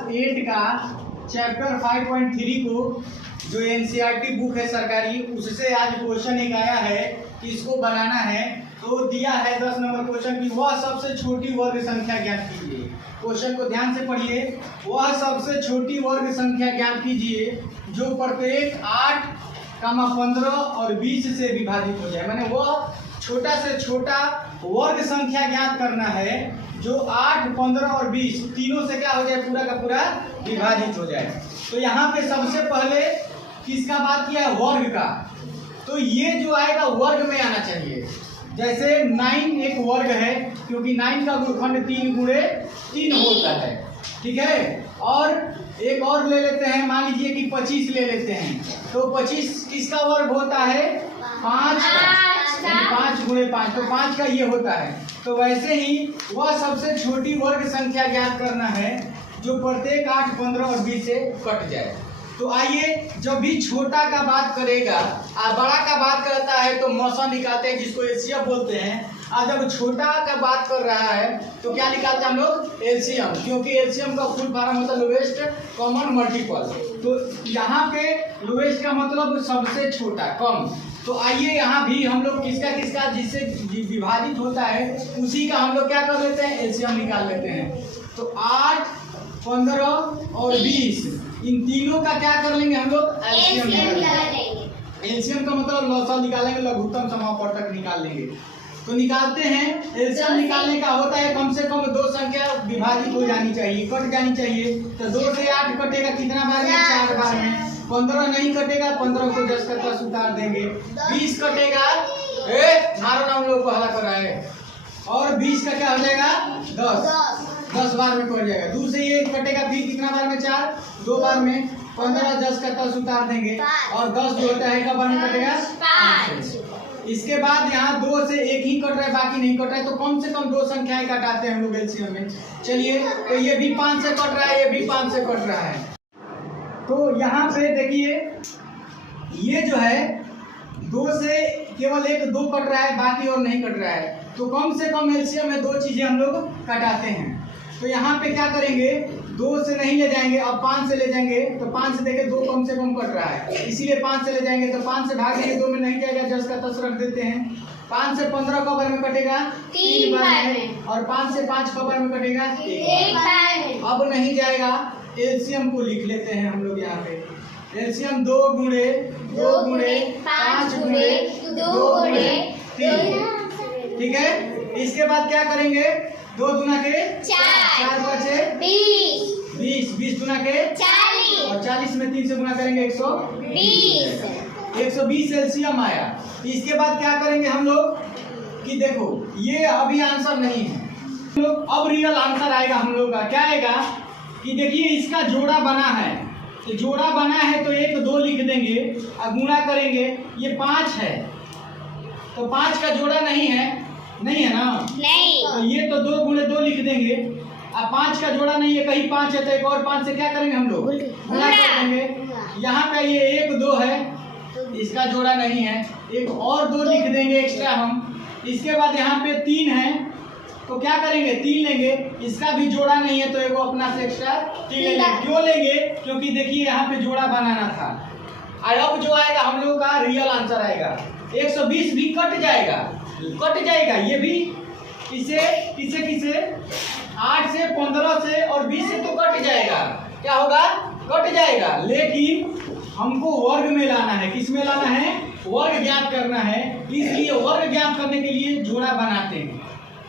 Class 8 का chapter 5.3 को जो एनसीईआरटी बुक है सरकारी, उससे आज क्वेश्चन एक आया है कि इसको बनाना है। तो दिया है 10 नंबर क्वेश्चन की वह सबसे छोटी वर्ग संख्या ज्ञात कीजिए। क्वेश्चन को ध्यान से पढ़िए। वह सबसे छोटी वर्ग संख्या ज्ञात कीजिए जो प्रत्येक 8, 15 और 20 से विभाजित हो जाए। माने वह छोटा से छोटा वर्ग संख्या ज्ञात करना है जो 8, 15 और 20 तीनों से क्या हो जाए, पूरा का पूरा विभाजित हो जाए। तो यहाँ पे सबसे पहले किसका बात किया है, वर्ग का। तो ये जो आएगा वर्ग में आना चाहिए। जैसे 9 एक वर्ग है क्योंकि 9 का गुणनखंड 3 गुणे 3 होता है, ठीक है। और एक और ले लेते हैं, मान लीजिए कि 25 ले लेते हैं। तो 25 किसका वर्ग होता है, 5 का, 5 गुणे 5, तो 5 का ये होता है। तो वैसे ही वह सबसे छोटी वर्ग संख्या ज्ञात करना है जो प्रत्येक 8, 15 और 20 से कट जाए। तो आइए, जब भी छोटा का बात करेगा और बड़ा का बात करता है तो मौसा निकालते हैं जिसको एलसीएम बोलते हैं। और जब छोटा का बात कर रहा है तो क्या निकालते हैं हम लोग, एलसीएम, क्योंकि एलसीएम का फुल फॉर्म होता है लोवेस्ट कॉमन मल्टीपल। तो यहाँ पे लोवेस्ट का मतलब सबसे छोटा, कम। तो आइए यहाँ भी हम लोग किसका किसका जिससे विभाजित होता है उसी का हम लोग क्या कर लेते हैं, एलसीएम निकाल लेते हैं। तो 8, 15 और 20 इन तीनों का क्या कर लेंगे हम लोग, एलसीएम निकालेंगे। एलसीएम का मतलब लसागु निकालेंगे, लघुत्तम समापवर्तक निकाल लेंगे। तो निकालते हैं। एलसीएम निकालने का होता है कम से कम 2 संख्या विभाजित हो जानी चाहिए, कट जानी चाहिए। तो 2 से 8 कटेगा कितना बार में, 4 बार में। 15 नहीं कटेगा, 15 को 10 का 10 उतार देंगे। 20 कटेगा, मारो नाम लोग को हला कर रहा है। और 20 का क्या हो जाएगा, 10 बार में कट जाएगा। 2 से ये कटेगा, फिर कितना बार में, 4, 2 बार में। 15 10 का 10 उतार देंगे। और 10 जो होता है कब बार में कटेगा, 5। इसके बाद यहाँ 2 से 1 ही कट रहा है, बाकी नहीं कट रहा है। तो कम से कम 2 संख्याएं काटाते हैं हम लोग एलसीएम में। चलिए, तो ये भी 5 से कट रहा है, ये भी 5 से कट रहा है। तो यहाँ पे देखिए, ये जो है 2 से केवल 1, 2 कट रहा है, बाकी और नहीं कट रहा है। तो कम से कम एलसीएम में 2 चीजें हम लोग काटाते हैं। तो यहाँ पे क्या करेंगे, 2 से नहीं ले जाएंगे, अब 5 से ले जाएंगे। तो 5 से देखे 2 कम से कम कट रहा है, इसीलिए 5 से ले जाएंगे। तो 5 से भाग देंगे, 2 में नहीं जाएगा, 10 का 10 रख देते हैं। 5 से 15 कब बार में कटेगा, 3 बार में। और 5 से 5 कब बार में कटेगा, 1 बार। अब नहीं जाएगा, एलसीएम को लिख लेते हैं हम लोग यहाँ पे। एलसीएम 2 गुणे 5 गुणे 2 गुणे 3, ठीक है। इसके बाद क्या करेंगे, 2 दूना के 4 बचे 20, 20 दूना के 40, और 40 में 3 से गुना करेंगे 120। 120 एलसीएम आया। इसके बाद क्या करेंगे हम लोग कि देखो, ये अभी आंसर नहीं है, हम लोग अब रियल आंसर आएगा हम लोग का। क्या आएगा कि देखिए, इसका जोड़ा बना है, तो जोड़ा बना है तो 1, 2 लिख देंगे और गुणा करेंगे। ये 5 है, तो 5 का जोड़ा नहीं है ना, नहीं। तो ये तो 2 गुणे 2 लिख देंगे। अब 5 का जोड़ा नहीं है, कहीं 5 है तो एक और 5 से क्या करेंगे हम लोग, गुणा कर देंगे। यहाँ पे ये 1, 2 है, इसका जोड़ा नहीं है, एक और 2 लिख देंगे एक्स्ट्रा हम। इसके बाद यहाँ पे 3 है, तो क्या करेंगे, 3 लेंगे, इसका भी जोड़ा नहीं है तो एक अपना से एक्स्ट्रा 3 लेंगे। क्यों लेंगे, क्योंकि देखिए यहाँ पे जोड़ा बनाना था। और अब जो आएगा हम लोग का रियल आंसर आएगा। 120 भी कट जाएगा, ये भी किसे 8 से 15 से और 20 से तो कट जाएगा। क्या होगा, कट जाएगा। लेकिन हमको वर्ग में लाना है, किस में लाना है, वर्ग ज्ञात करना है। इसलिए वर्ग ज्ञात करने के लिए जोड़ा बनाते हैं,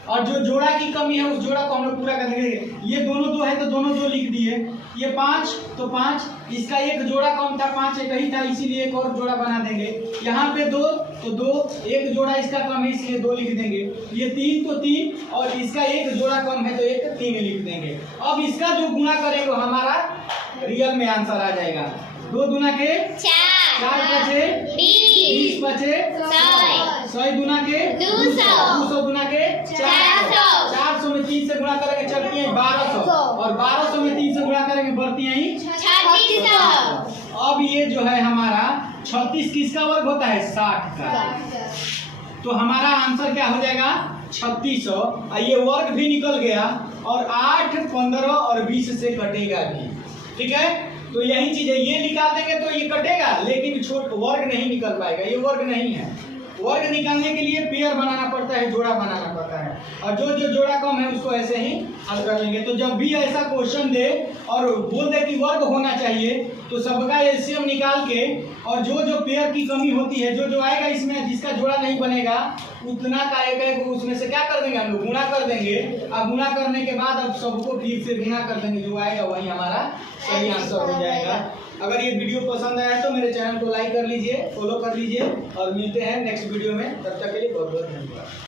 और जो जोड़ा की कमी है उस जोड़ा को हम लोग पूरा कर देंगे। ये दोनों 2 है तो दोनों 2 लिख दिए। ये 5 तो 5, इसका एक जोड़ा कम था, 5 एक ही था, इसीलिए एक और जोड़ा बना देंगे। यहाँ पे 2 तो 2, एक जोड़ा इसका कम है इसलिए 2 लिख देंगे। ये 3 तो 3, और इसका एक जोड़ा कम है तो एक 3 लिख देंगे। अब इसका जो गुणा करेंगे हमारा रियल में आंसर आ जाएगा। 2 दूना के 4 बचे 20 बचे 100 दूना के 200 दूना के 400 में 3 से गुणा करेंगे चलती है 1200, और 1200 में 3 से गुणा करेंगे बढ़ती है 3600। अब ये जो है हमारा 36 किसका वर्ग होता है, 60 का। तो हमारा आंसर क्या हो जाएगा, 3600। ये वर्ग भी निकल गया। और 8, 15 और 20 से कटेगा भी। ठीक है, तो यही चीज है, ये निकाल देंगे तो ये कटेगा, लेकिन छोट वर्ग नहीं निकल पाएगा, ये वर्ग नहीं है। वर्ग निकालने के लिए पेयर बनाना पड़ता है, जोड़ा बनाना पड़ता है, और जो जोड़ा कम है उसको ऐसे ही हल कर लेंगे। तो जब भी ऐसा क्वेश्चन दे और बोल दे कि वर्ग होना चाहिए, तो सबका एलसीएम निकाल के और जो पेयर की कमी होती है, जो आएगा इसमें, जिसका जोड़ा नहीं बनेगा उतना का एक उसमें से क्या कर देंगे हम लोग, गुणा कर देंगे। अब गुणा करने के बाद अब सबको फिर से गुणा कर देंगे, जो आएगा वही हमारा सही आंसर हो जाएगा। अगर ये वीडियो पसंद आया तो मेरे चैनल को लाइक कर लीजिए, फॉलो कर लीजिए, और मिलते हैं नेक्स्ट वीडियो में। तब तक के लिए बहुत बहुत धन्यवाद।